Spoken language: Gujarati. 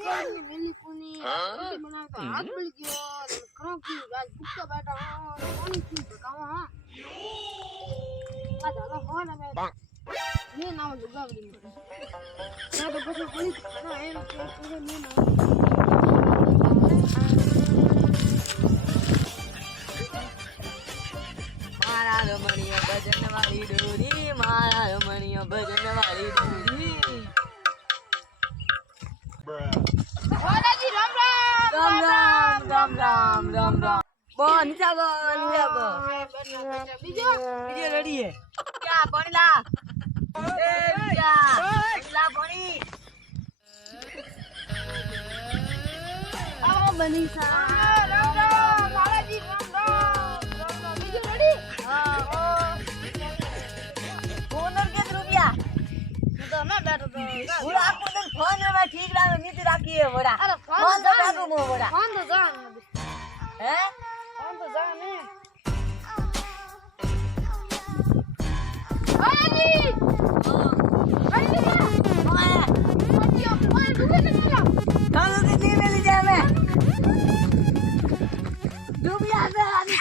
ની મિલી કુની રોટી બનાવતા હાથ બળી ગયો ખરાબ થી આજ ભૂખા બેઠા પાણી પી ભગાવા હા આ દાદા હો ને મે નામ લગાવડી ના તો પછી ગોળી ખાના એમ કે પૂરે મે નામ મારા રમણીય ભજન વાળી ડોરી મારા રમણીય ભજન વાળી ડોરી ઓરાજી રામ રામ બોન જાબો બીજો લડીએ ક્યાં પાણી લા એ લા પાણી આવો બની સા રામ બાલાજી રામ બીજો રેડી હા ઓનર કે રૂપિયા તો ના બેઠો તો હું આખો દિન ફોન માં ઠીક રાખ નીતિ રાખીએ વડા અરે ફોન તો રાખું મો વડા ફોન તો જા હે ફોન તો જા ને ઓરાજી ઓય ડૂબે નથી કાલો કે નહીં મેલી જાય મે ડૂબિયા છે આની